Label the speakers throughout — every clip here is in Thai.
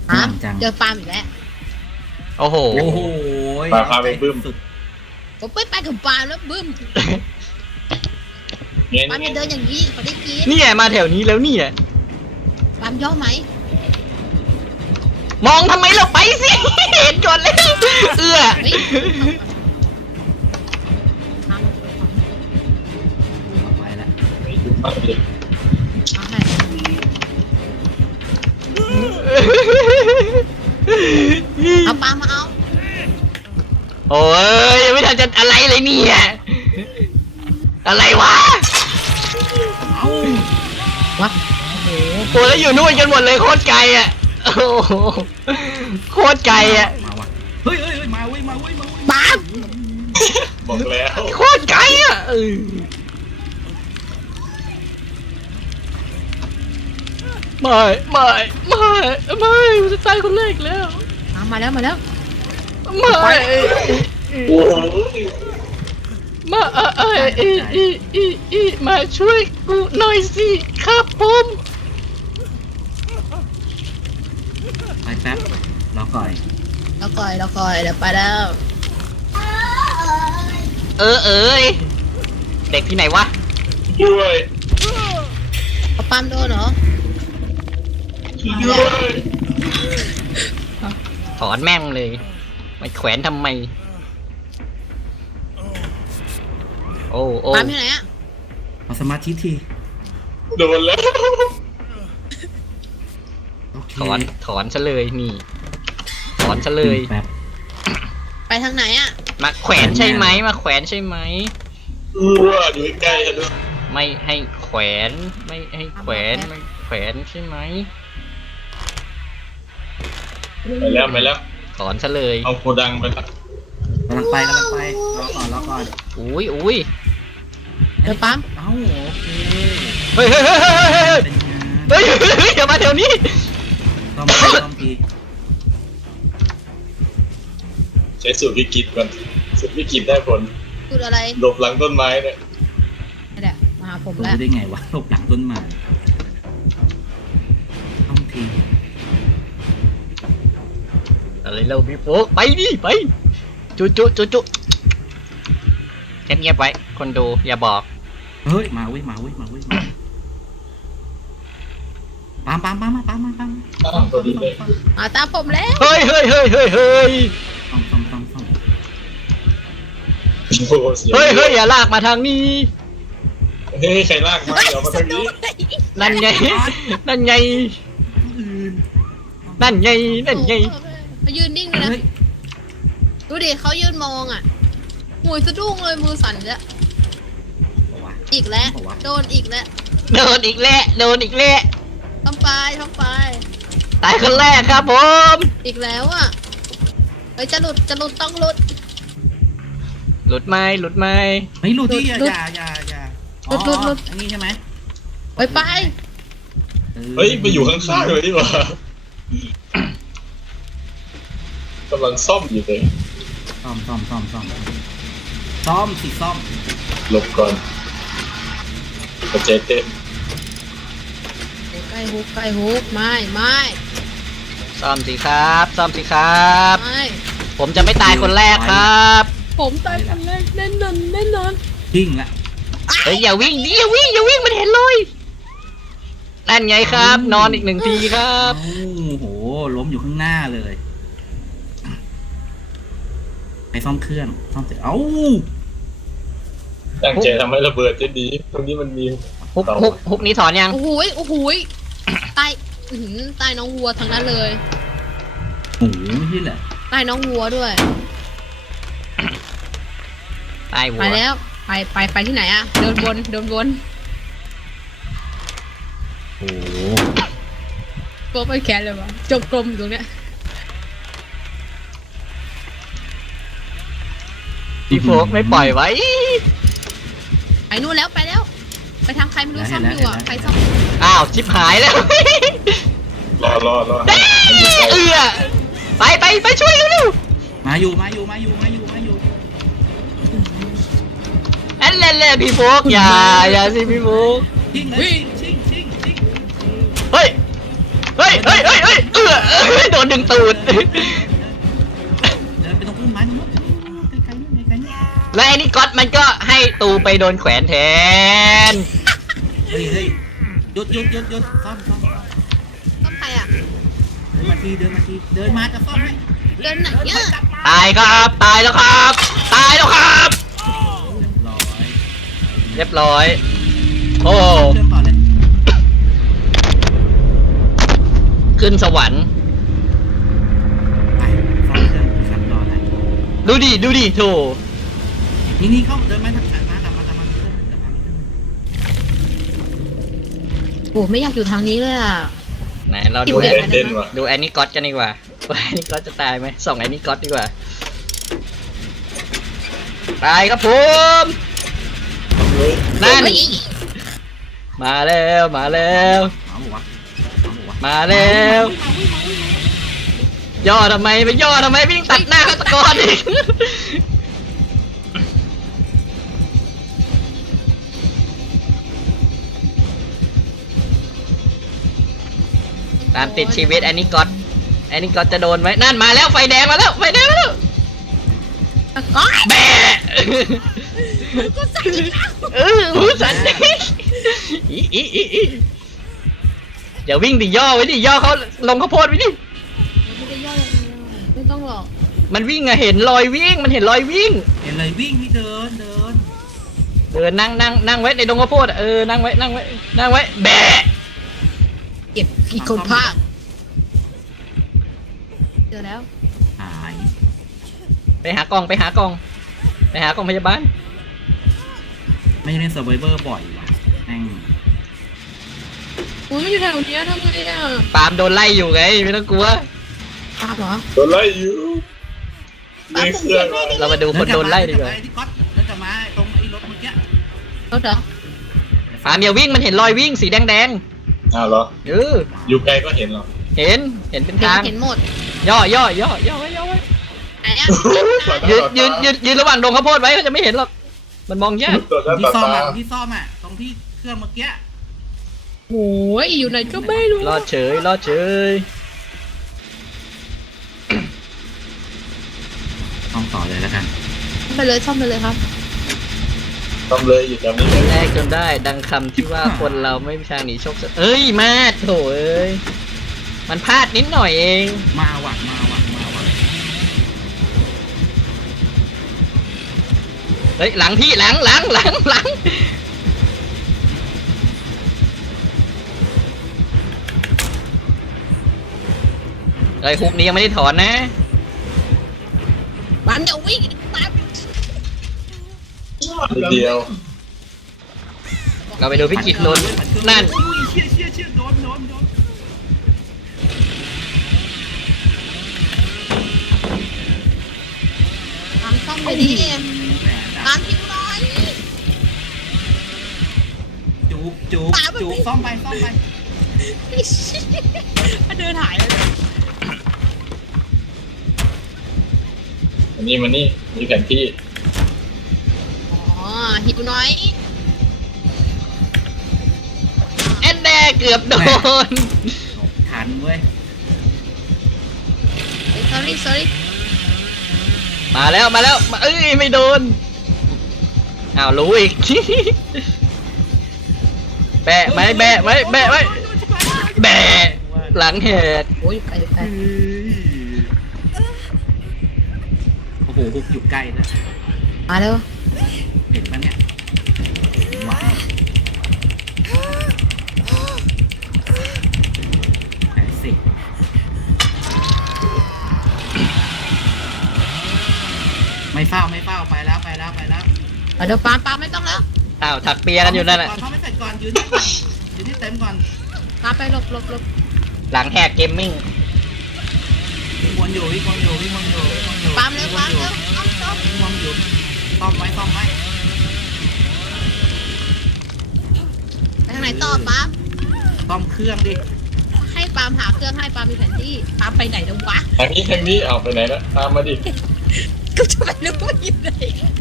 Speaker 1: เจอปาล์มอีกแล้ว
Speaker 2: โอ้โห
Speaker 3: โอ้โห
Speaker 4: พาไปบึ้ม
Speaker 3: สุด
Speaker 1: ผมไปกับปาล์มแล้วบึ้ม
Speaker 4: เงี้ย
Speaker 1: ปาล์มจะเดินอย่างนี้เขาได้กิน
Speaker 2: นี่ไงมาแถวนี้แล้วนี่อ่ะ
Speaker 1: ปาล์มย่อไหม
Speaker 2: มองทำไมเราไปสิ เห็นก่อนเลยเอื้อ
Speaker 1: เฮ้ย
Speaker 3: ไปแล้ว
Speaker 1: เอาให้ เอาปลามาเอา
Speaker 2: โอ้ยยังไม่ทันจะอะไรเลยเนี่ยอะไรวะ
Speaker 1: วะโอ้โห
Speaker 2: โอ้แล้วอยู่นู่นกันหมดเลยโคตรไกลอ่ะโอ้โหโคตรไกลอ่ะ
Speaker 3: มาว่ะเฮ้ยมาเว้ยมาเว้ย
Speaker 1: ปลา
Speaker 4: บอกแล้ว
Speaker 2: โคตรไกลอ่ะไม่กูจะตายคนแรกแล้ว
Speaker 1: มาแล้ว
Speaker 2: ไม่
Speaker 4: โอ้โห
Speaker 2: มาช่วยกูหน่อยสิครับผม
Speaker 3: ไปแป๊บรอก่อย
Speaker 1: เราก่อยเดี๋ยวไปแล้ว
Speaker 2: เอ้ยเด็กที่ไหนวะ
Speaker 4: ด้วย
Speaker 1: เอาปลาล์มโดนเหรอ
Speaker 4: ด้วย
Speaker 2: ถอนแม่งเลยมาแขวนทำไมโอ้
Speaker 1: ปลาล์มอยู่ไหนอะ
Speaker 3: เอาสมาธิที
Speaker 4: โดนแล้ว
Speaker 3: โอเค
Speaker 2: ถอนซะเลยนี่ถอนซะเลย
Speaker 3: แป๊บ
Speaker 1: ไปทางไหนอะ
Speaker 2: มาแขวนใช่ไหมมาแขวนใช่ไหม
Speaker 4: อยู่ใกล้ๆกันด้วย
Speaker 2: ไม่ให้แขวนไม่ให้แขวนไม่แขวนใช่ไหม
Speaker 4: ไปแล้ว
Speaker 2: ถอนซะเลย
Speaker 4: เอาโคดังไปละ
Speaker 3: กำลังไปรอก่อน
Speaker 2: อุ้ย
Speaker 1: เดี๋ยวปลาล์ม
Speaker 3: เอ้าโอเค
Speaker 2: เฮ้ย
Speaker 3: เป็นงาน
Speaker 2: อย่ามาแถวนี้
Speaker 3: ต้องที
Speaker 4: ใช้สูตรวิกฤตก่อนสูตรวิกฤตได้ผล
Speaker 1: พูดอะไร
Speaker 4: หลบหลังต้นไม้เนี่ย
Speaker 1: นี่แหละมาหาผม
Speaker 3: รู้
Speaker 1: แล้ว
Speaker 3: ได้ไงวะหลบหลังต้นไม้ต้องที
Speaker 2: อะไรเราพี่โฟกไปดิไปจุเงียบไว้คนดูอย่าบอก
Speaker 3: เฮ้ยมาเว้ยปามมา
Speaker 4: พอดีเลย
Speaker 1: มาตามผมแล้ว
Speaker 2: เฮ้ย
Speaker 3: ซ่อม
Speaker 4: โอ้โหเสีย
Speaker 2: เฮ้ยอย่าลากมาทางนี้
Speaker 4: เฮ้ยใครลากมาเดี๋ยวมาทางนี้
Speaker 2: นั่นไง
Speaker 1: เขายืนนิ่งเลยนะ
Speaker 3: เฮ้ย
Speaker 1: ดูดิเขายืนมองอ่ะหวยสะดุ้งเลยมือสั่นแล้ว
Speaker 3: บอกว่า
Speaker 1: อีกแล้วโดนอีกแล้ว
Speaker 2: โดนอีกแล้ว
Speaker 1: ทำไป
Speaker 2: ตายคนแรกครับผม
Speaker 1: อีกแล้วอ่ะเฮ้ยจะหลุดต้องหลุด
Speaker 2: หลุดไหม
Speaker 3: ไม่รู้ที่อย่า
Speaker 1: หลุด
Speaker 3: อันนี้ใช่ไหม
Speaker 1: ไป
Speaker 4: เฮ้ยไปอยู่ข้างๆเลยดีกว่า กำลังซ่อมอยู่เลย
Speaker 3: ซ่อมสิซ่อม
Speaker 4: หลบก่อนกระเจเต้น
Speaker 1: ใกล้ฮุกไม่
Speaker 2: ซ่อมสิครับ
Speaker 1: ไม่
Speaker 2: ผมจะไม่ตายคนแรกครับ
Speaker 1: ผมตายคนแรกแน่นอน
Speaker 3: ทิ้งละ
Speaker 2: เฮ้ยอย่าวิ่งมันเห็นเลยนั่นไงครับ นอนอีก1 ทีครับ
Speaker 3: โอ้โหล้มอยู่ข้างหน้าเลยไปซ่อมเครื่องซ่อมเสร็จเอ้า
Speaker 4: ตั้งใจทำให้ระเบิดจะดีตรงนี้มันมี
Speaker 2: ฮุกนี้ถอนยัง
Speaker 1: โอ้โหตายตายน้องวัวทั้งนั้นเลย
Speaker 3: โอ้โหไม่ใช่แหละ
Speaker 1: ตายน้องวัวด้วย
Speaker 2: ตายวัว
Speaker 1: ไปแล้วไปที่ไหนอะเดินวน
Speaker 3: โอ้โห
Speaker 1: ตัวไปแขนเลยวะจบกลมอยู่ตรงเนี้ย
Speaker 2: พี่โฟกไม่ปล่อยไว้
Speaker 1: ไปนู่นแล้วไปไปทางใครไม่รู้ซ่อมอยู่อะใครซ่อม
Speaker 2: อ้าวชิบหายแล้ว
Speaker 4: รอ
Speaker 2: ไปช่วยเร็ว
Speaker 3: มาอยู่
Speaker 2: อันเล่นพี่โฟกอย่าสิพี่โฟก
Speaker 3: ทิ้งเลยชิง
Speaker 2: เฮ้ยโดนดึงตูด
Speaker 3: เดินไปตรงพุ่มไม้ตรงนู้นไกลๆนู่นไกลๆนู่น
Speaker 2: และไอ้นี่ก๊อตมันก็ให้ตูไปโดนแขวนแทน
Speaker 3: เฮ้ยหยุดซ่อม
Speaker 1: ต้องใครอ่ะ
Speaker 3: เดินมาเดินมาจะซ่อมให้
Speaker 1: เดินไหนเนี่ย
Speaker 2: ตายครับ ตายแล้วครับ ตายแล้วครับ
Speaker 3: เรียบร้อย
Speaker 2: เรียบร้อย โอ้
Speaker 3: เริ่มต่อเลย
Speaker 2: ขึ้นสวรรค์
Speaker 3: ไปซ่อมเครื่องขับต่อเลย
Speaker 2: ดูดิโถ
Speaker 3: นี่เข้าเดินมาทางมาเครื่องนึง
Speaker 1: โอ้ไม่อยากอยู่ทางนี้เลยอ่ะ
Speaker 2: ไหนเรา
Speaker 1: อยู่
Speaker 2: ดู
Speaker 1: ไห
Speaker 4: เด่นว่ะ
Speaker 2: ดูแอนนี่ก๊อตกันดีกว่าว่าแอนนี่ก๊อตจะตายไหมส่องแอนนี่ก๊อตดีกว่า ตายครับผม นั่น
Speaker 1: เฮ้ย
Speaker 2: มาแล้วมาแล้ว
Speaker 3: หมาหมูวะ
Speaker 2: มาแล้ว ย่อทำไมไปย่อทำไมวิ่งตัดหน้าฆาตกรอีก ตามติดชีวิตแอนนี่ก๊อตจะโดนไหมนั่นมาแล้วไฟแดงมาแล้ว
Speaker 1: ก็
Speaker 2: แบะ
Speaker 1: ก็ใส่อีกแล้ว
Speaker 2: หูสั่นอีอย่าวิ่งดิย่อไว้ดิย่อเขาลงข้าวโพดไว้ดิ
Speaker 1: ไม่ได้ย่อยังไงไม่ต้องหรอก
Speaker 2: มันวิ่งอะเห็นรอยวิ่งมันเห็นรอยวิ่ง
Speaker 3: เห็นเลยวิ่งนี่เดิน
Speaker 2: นั่งไว้ในดงข้าวโพดอะนั่งไว้แบะ
Speaker 1: เก็บอีกคนภาคเจอแล้ว
Speaker 3: หาย
Speaker 2: ไปหากล่องพยาบาล
Speaker 3: ไม่ได้เล่นเซอร์ไวเวอร์บ่อยว่ะแม่ง
Speaker 1: อุ้ยมันอยู่แถวเนี้ยทำไงอ่ะ
Speaker 2: ปาล์มโดนไล่อยู่ไงไม่ต้องกลัว
Speaker 1: ภาพเหรอ
Speaker 4: โดนไล่อยู่นี่เครื่องอะ
Speaker 2: เรามาดูคนโดนไล่ดีกว่า
Speaker 3: ที่ก๊อตเดินกลับมาตรงไอ้รถเมื่อกี้
Speaker 1: รถเหรอ
Speaker 2: ปาล์มอย่าวิ่งมันเห็นรอยวิ่งสีแดง
Speaker 4: อ้าวเหรอ อยู่ไกลก็เห็นเหรอ
Speaker 2: เห็นเป็นทาง
Speaker 1: เห็นหมด
Speaker 2: ย่อไว้
Speaker 1: ไหนอ่ะ
Speaker 2: ยืนระหว่างดงข้าวโพดไว้เขาจะไม่เห็นหรอกมันมองยาก
Speaker 4: ตัวหน้า
Speaker 3: ที่
Speaker 4: ต่อ
Speaker 3: ซ่อม
Speaker 4: ตา
Speaker 3: อ่ะที่ซ่อมอ่ะตรงที่เครื่องเมื่อกี้
Speaker 1: โอ้ยอยู่ไหนก็ไม่รู้
Speaker 2: รอดเฉย
Speaker 3: ซ่อมต่อเลยแล้วกัน
Speaker 1: ไปเลยซ่อมไปเลยครับ
Speaker 4: ทำเลยอยู่แถวนี้เลย
Speaker 2: แรกจนได้ดังคำที่ว่าคนเราไม่มีทางหนีโชคชะเอ้ยมาโถเอ้ยมันพลาดนิดหน่อยเอง
Speaker 3: มาว่ะ
Speaker 2: เฮ้ยหลังพี่หลังเฮ้ยฮุกนี้ยังไม่ได้ถอนนะ
Speaker 1: บ้านเดี๋ยววิ่งตาม
Speaker 4: นิดเดียว
Speaker 2: เราไปดูพี่กิตนนท์นั่น
Speaker 3: อุ้ยเชี่ยโดน
Speaker 1: ตามซ่อมไปดิตามทิ้งน้อย
Speaker 3: จูบซ่อมไป
Speaker 1: เดินหายเลย
Speaker 4: มันนี่มีแผนที่
Speaker 1: อ๋อหิวน้อย
Speaker 2: แอนแดเกือบโดน
Speaker 3: ทันเว้ย
Speaker 1: sorry
Speaker 2: มาแล้วเอ้ยไม่โดนอ้าวรู้อีก แบะไว้แบะหลังเหตุ
Speaker 1: โอ้ยไป
Speaker 3: โอ้โหบุกอยู่ใกล้เลย
Speaker 1: มาเร็ว
Speaker 3: เห็นปะเนี่ยว้าว80ไม่เฝ้าไปแล้ว
Speaker 1: เดี๋ยวปาไม่ต้องแล้ว
Speaker 2: อ้าวถักเปียกันอยู่นั่นแหละ
Speaker 3: เขาไม่เสร็จก่อนยืนที่เต็มก่อน
Speaker 1: ปาไปหลบ
Speaker 2: หลังแหกเกมมิ่ง
Speaker 3: วิ่งวนอยู่
Speaker 1: ปามเร็วซ่อม
Speaker 3: วิ่งวนอยู่ซ่อมไว้
Speaker 1: ไปทางไหนต่อปาม
Speaker 3: ซ่อมเครื่องดิ
Speaker 1: ให้ปามหาเครื่องให้ปามมีแผนที่ปามไปไหนเดี๋ยววะ
Speaker 4: ทางนี้เอาไปไหนแล้วตามมาดิ
Speaker 1: ก็จะไปรู้ว่าอยู่ไหน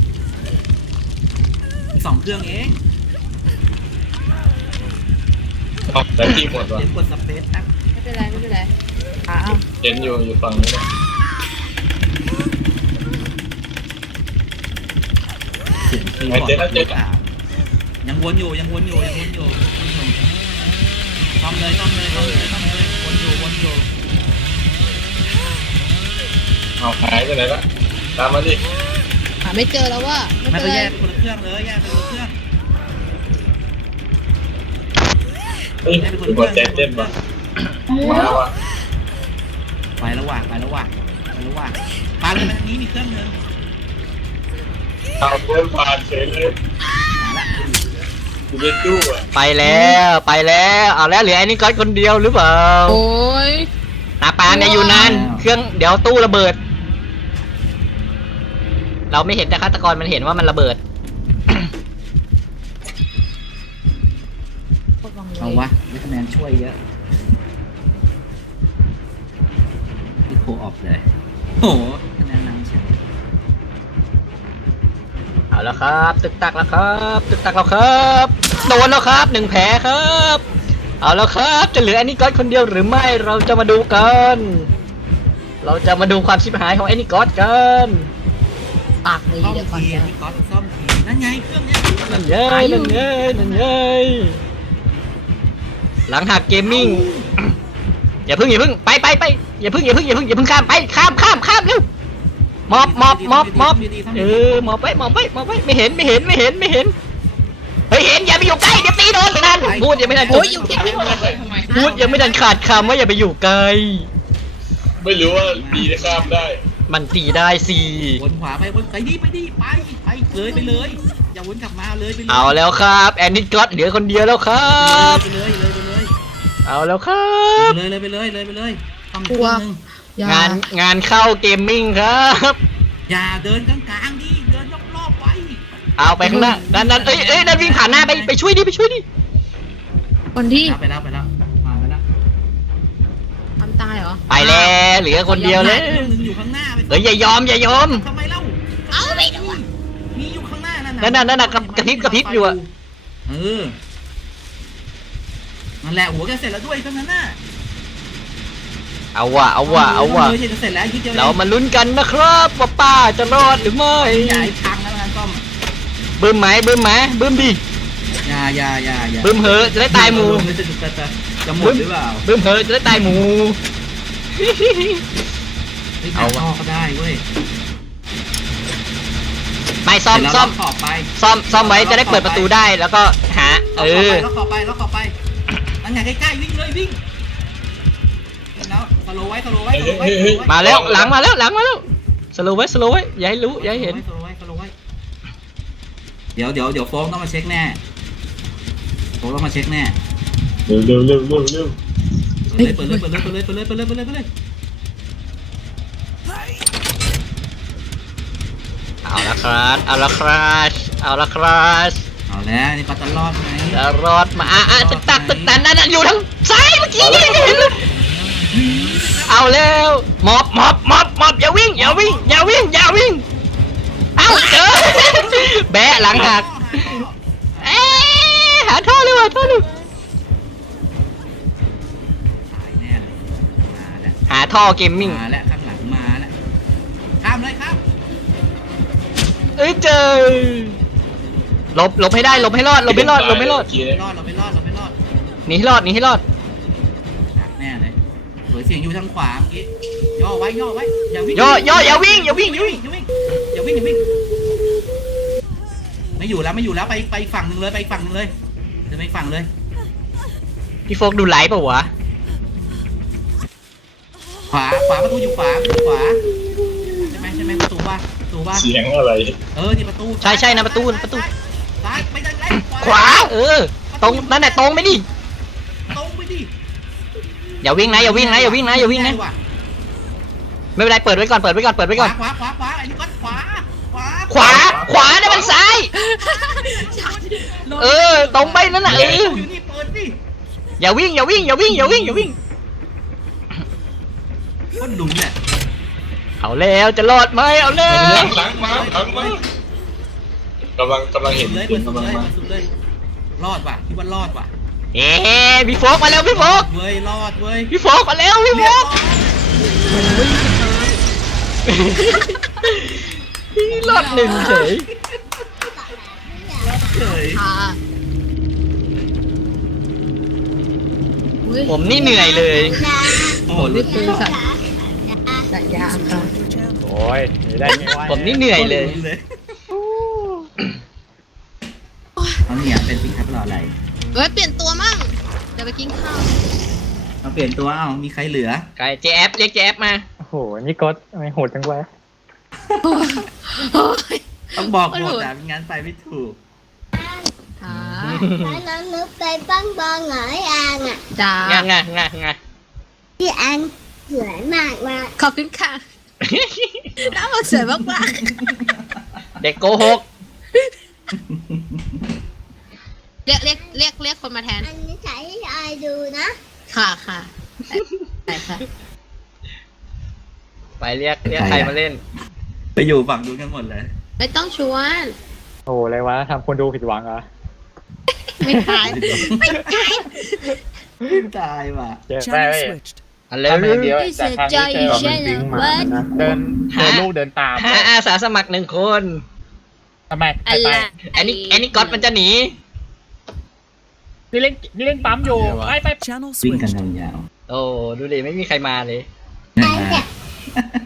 Speaker 3: 2 เครื่องเอง
Speaker 4: เอาแต่ที่หมดวะ
Speaker 3: เดี๋ยวกดสเปซแป๊บ
Speaker 1: เป็นไรไม่เป็นไรอ้าว
Speaker 4: เห็นอยู่ฝั่งนี้นะ
Speaker 3: เสียงคีย์บอร์ดยังวนอยู่ซ่อมเลยวนอยู่
Speaker 4: เอาหายไปไหนละตามมาดิ
Speaker 1: หาไม่เจอแล้วว่าไม่
Speaker 3: ไม่
Speaker 1: เป็น
Speaker 3: ต้อง
Speaker 1: ไร
Speaker 3: แยกคนละเครื่องเลยแยกเป็นคนละเครื่อง
Speaker 4: เฮ้ยคือหัวใจเต้นป่ะมาว่ะ
Speaker 3: ไปแล้วว่ะปาเลยไปทางนี้มีเครื่องนึง
Speaker 4: เอาเพื่อนผ่านเฉยเลย
Speaker 3: มาละ
Speaker 4: กูเล่นดูอ่ะ
Speaker 2: ไปแล้วเอาแล้วเหลือไอ้นี่ก๊อตคนเดียวหรือเปล่า
Speaker 1: โอ้ย
Speaker 2: ตาปามอย่าอยู่นานเครื่องเดี๋ยวตู้ระเบิด เราไม่เห็นแต่ฆาตกรมันเห็นว่ามันระเบิด
Speaker 3: เอาวะวิทแมนช่วยเยอะที่โคออฟเลยโอ้โหคะแนนนำเชียว
Speaker 2: เอาแล้วครับ ตึกตักแล้วครับโดนแล้วครับ1แผลครับ เอาแล้วครับจะเหลือไอ้นี่ก๊อตคนเดียวหรือไม่เราจะมาดูกันเราจะมาดูความชิบหายของไอ้นี่ก๊อตกัน
Speaker 1: ปากดี
Speaker 3: ซ่อม
Speaker 1: เดี๋ยวก่อน
Speaker 3: ที
Speaker 1: เดี๋ยว
Speaker 3: พี่ก๊อตซ่อมทีนั่นไงเครื่องเนี้ย
Speaker 2: นั่นเย้ยหลังหักเกมมิ่ง อย่าเพิ่งไปอย่าเพิ่งข้ามไปข้ามเร็วมอบมอบมอบไว้ไม่เห็นเฮ้ยเห็นอย่าไปอยู่ใกล้เดี๋ยวตีโดนนั่นพูดยังไม่ทัน
Speaker 1: โอ้ยอยู่ที่พี่ทำไม
Speaker 2: พูดยังไม่ทันขาดคำว่าอย่าไปอยู่ไกล
Speaker 4: ไม่รู้ว่าดีจะข้ามได้
Speaker 2: มันตีได้สิ
Speaker 3: วนขวาไปวนไปเลยอย่าวนกลับมาเลยไปเลย
Speaker 2: เอาแล้วครับแอนนิดก็อตเหลือคนเดียวแล้วครับ
Speaker 3: ไปเลย
Speaker 2: เอาแล้วครับ
Speaker 3: ไปเลยทำอีกคนนึง
Speaker 1: อย่าง
Speaker 2: านเข้าเกมมิ่งครับ
Speaker 3: อย่าเดินกลางๆดิเดินรอบๆไว้
Speaker 2: เอาไปข้างหน้านั่นเอ้ยนั่นวิ่งผ่านหน้าไปช่วยดิ
Speaker 1: คนที่
Speaker 3: ไปแล้วมาไปแล้ว
Speaker 1: ทำตายเหรอ
Speaker 2: ไปแล้วเหลือคนเดียวเลย
Speaker 3: เครื่องนึงอยู่ข้างหน้าไป
Speaker 2: เฮ้ยอย่ายอม
Speaker 3: ทำไมเล่า
Speaker 1: เอาไม่ดู
Speaker 3: มีอยู่ข้างหน้านั่น
Speaker 2: นั่นกระพริบอยู่อะ
Speaker 3: นั่นแหละหัวแกเสร็จแล้วด้วยก็นั้นน่ะ
Speaker 2: เอาว่ะ
Speaker 3: จะเสร็จแล้วยึดเดียว
Speaker 2: เรามาลุ้นกันนะครับว่าป้าจะรอดหรือไม่
Speaker 3: อย่าให้พังแล้วกันต้อม
Speaker 2: บึ้มดิ
Speaker 3: อย่า
Speaker 2: บึ้มเหอะจะได้ตายหมู่
Speaker 3: จะหมดหรือเปล่า
Speaker 2: บึ้มเหอะจะได้ตายหมู่
Speaker 3: เอาวะก็ได้เว้ย
Speaker 2: ไม่ซ่อม
Speaker 3: ขอบไป
Speaker 2: ซ่อมไว้จะได้เปิดประตูได้แล้วก็หา
Speaker 3: ล็อกขอบไปนั่นไงใกล้ๆวิ่งแล้วสโลไว้
Speaker 2: มาแล้วหลังมาแล้วสโลว์ไว้อย่าให้รู้อย่าให้เห็น
Speaker 3: สโลไว้เดี๋ยวโฟงต้องมาเช็คแน่
Speaker 4: เร็ว
Speaker 3: เปิดเลย
Speaker 2: เอาละครับเอาแล้ว
Speaker 3: นี่ก็จะรอดไหม
Speaker 2: จะรอดมาตึกตันนั่นอยู่ทางซ้ายเมื่อกี้นี่เห็นเลยเอาแล้วมอบอย่าวิ่งเอาเจอแบะหลังหักหาท่อเลย
Speaker 3: ตายแน่เลยมาแล้ว
Speaker 2: หาท่อเกมมิ่ง
Speaker 3: มาแล้วข้างหลังมาแล้วข้ามเลยครับ
Speaker 2: เอ้ยเจอหลบให้ได้หลบให้รอด
Speaker 4: เราไม่รอด
Speaker 3: เราไม่รอด
Speaker 2: หนีให้รอด
Speaker 3: แน่เลยสวยเสียงอยู่ทางขวาเมื่อกี้ย่อไว้อย่าวิ่ง
Speaker 2: อย่าวิ่ง
Speaker 3: ไม่อยู่แล้วไปอีกฝั่งหนึ่งเลยเดินไปอีกฝั่งเลย
Speaker 2: พี่โฟกดูไลฟ์ป่าววะ
Speaker 3: ขวาประตูอยู่ขวาใช่ไหมประตูว่า
Speaker 4: เสียงอะไร
Speaker 3: นี่ประตู
Speaker 2: ใช่นะประตู
Speaker 3: ซ้ายไปด้าน
Speaker 2: ขวาตรงนั่นแหละตรงไปดิ
Speaker 3: ตรงไปดิ
Speaker 2: อย่าวิ่งนะไม่เป็นไรเปิดไว้ก่อน
Speaker 3: ขวาไอ้นี่ก็ขวา
Speaker 2: นั่นมันซ้ายตรงไปนั่นน่ะ
Speaker 3: อยู่นี่เปิดดิ
Speaker 2: อย่าวิ่ง
Speaker 3: ก็หลุมเนี่ย
Speaker 2: เอาแล้วจะรอดไหมเอาแล้
Speaker 4: หลั
Speaker 2: ว
Speaker 4: งมากำลังเห็น
Speaker 3: เลย รอดว่ะคิดว่ารอดว่ะ
Speaker 2: เอ๊ะพี่โฟกมาแล้วพี่โฟก
Speaker 3: เว้ยรอดเว้ย
Speaker 2: พี่โฟกมาแล้วพี่โฟกรอดหนึ่งเฉย
Speaker 3: เฉย
Speaker 1: ค่ะอุ๊ย
Speaker 2: ผมนี่เหนื่อยเลย
Speaker 3: โอ้โห
Speaker 1: นี่คือสัตว์สัตว์ยาค่ะ
Speaker 5: โอ้ยได้ไงวะ
Speaker 2: ผมนี่เหนื่อยเลย
Speaker 3: เอาเนี่ยเป็นสิครับรออะไร
Speaker 1: เอ้ยเปลี่ยนตัวมั่งเดี๋ยวไปกินข้าว
Speaker 3: เอาเปลี่ยนตัวเอามีใครเหลือ
Speaker 2: ใครเจแอฟเรียกเจแอฟมา
Speaker 5: โอ้โหนี่ก็ไม่โหดจังวะ
Speaker 1: โอ้ย
Speaker 3: ต้องบอกหมดแต่ไม่งั้นไปไม่ถูก
Speaker 1: ค่ะ
Speaker 6: Phải nó nước cây bắn bông ở An à.
Speaker 1: จ้าง
Speaker 2: างา
Speaker 6: Chứ An dễ mạc mà.
Speaker 1: ขอบคุณค่ะน้ำมันสวยมาก
Speaker 2: เด็กโกหก
Speaker 1: ๆเรียกคนมาแทน
Speaker 6: Anh mới thấy ai đưa đó.
Speaker 1: ค่ะค่ะไปค่ะ
Speaker 2: ไปเรียกใครมาเล่น
Speaker 3: ไปอยู่ฝั่งนู้นกันหมดเลย
Speaker 1: ไม่ต้องชวน
Speaker 5: โอ้อะไรวะทำคนดูผิดหวังเหรอ
Speaker 1: ไม่ขาย
Speaker 3: ตายว่ะ
Speaker 5: เจ๊แป้
Speaker 7: Channel switched.
Speaker 2: อันเร็ว
Speaker 5: ทำอย่างเดียวแต่ทางนี้เจอ
Speaker 6: It's a
Speaker 5: มัน
Speaker 6: giant
Speaker 5: ดึงมา
Speaker 6: what?
Speaker 5: นะเดินลูกเดินตาม
Speaker 2: หาอาสาสมัครหนึ่งคน
Speaker 5: ทำไม
Speaker 1: อะไร
Speaker 2: อันนี้ก๊อตมันจะหนี
Speaker 5: นี่เล่นปั๊มอยู่ไป
Speaker 7: Channel
Speaker 3: วิ่งกัน
Speaker 7: switched.
Speaker 3: ยาว
Speaker 2: โอ้ดูดิไม่มีใครมาเลย
Speaker 3: ๆนะฮะ